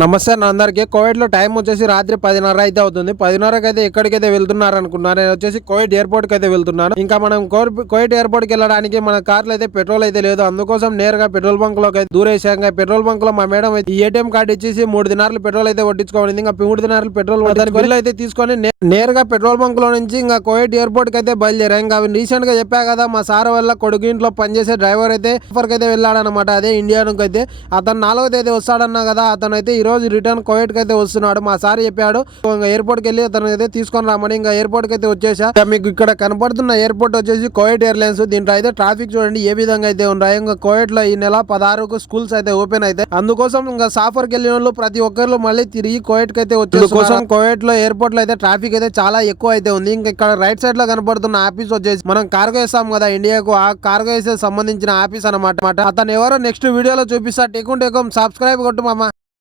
నమస్తే అన్న అందరికీ. కోవిడ్లో టైం వచ్చేసి రాత్రి 10:30 అయితే అవుతుంది. 10:30కి అయితే ఎక్కడికైతే వెళ్తున్నారు అనుకున్నారు. నేను వచ్చేసి కోవిడ్ ఎయిర్పోర్ట్కి అయితే వెళ్తున్నాను. ఇంకా మనం కోవిడ్ ఎయిర్పోర్ట్కి వెళ్ళడానికి మన కార్లో అయితే పెట్రోల్ అయితే లేదు. అందుకోసం నేరుగా పెట్రోల్ బంక్ లోకి అయితే దూరేసాం. పెట్రోల్ బంక్ లో మా మేడం అయితే ఏటీఎం కార్డు ఇచ్చేసి 3 దినాలు పెట్రోల్ అయితే కొట్టించుకోవాలి. ఇంకా 3 దినాలు పెట్రోల్ బిల్ అయితే తీసుకొని నేరుగా పెట్రోల్ బంక్ లో నుంచి ఇంకా కోవిడ్ ఎయిర్పోర్ట్ కి అయితే బయలుదేరా. ఇంకా రీసెంట్ గా చెప్పా కదా, మా సార్ వల్ల కొడుకు ఇంట్లో పనిచేసే డ్రైవర్ అయితే అయితే వెళ్ళాడనమాట. అదే ఇండియాకి అయితే అతను 4వ తేదీ వస్తాడన్నా కదా, అతను అయితే ఈ రోజు రిటర్న్ కోవిడ్ కి అయితే వస్తున్నాడు. మా సార్ చెప్పాడు ఎయిర్పోర్ట్ కి వెళ్ళి అతను అయితే తీసుకొని రామని. ఇంకా ఎయిర్పోర్ట్ కి అయితే వచ్చేసా. మీకు ఇక్కడ కనపడుతున్న ఎయిర్పోర్ట్ వచ్చేసి కోవిడ్ ఎయిర్లైన్స్. దీంట్లో అయితే ట్రాఫిక్ చూడండి ఏ విధంగా అయితే ఉన్నాయి. ఇంకా కోవిడ్ లో ఈ నెల 16కు స్కూల్స్ అయితే ఓపెన్ అయితే, అందుకోసం ఇంకా సాఫర్ కి వెళ్ళిన వాళ్ళు ప్రతి ఒక్కరు మళ్ళీ తిరిగి కోవిడ్ కి అయితే వచ్చేసి కోవిడ్ లో ఎయిర్పోర్ట్ లో అయితే ట్రాఫిక్ అయితే చాలా ఎక్కువ అయితే ఉంది. ఇంకా ఇక్కడ రైట్ సైడ్ లో కనపడుతున్న ఆఫీస్ వచ్చేసి మనం కార్గో వేస్తాం కదా ఇండియాకు, ఆ కార్గో వేసే సంబంధించిన ఆఫీస్ అనమాట. అతను ఎవరో నెక్స్ట్ వీడియోలో చూపిస్తా. టెకం సబ్స్క్రైబ్ కొట్టు మామ.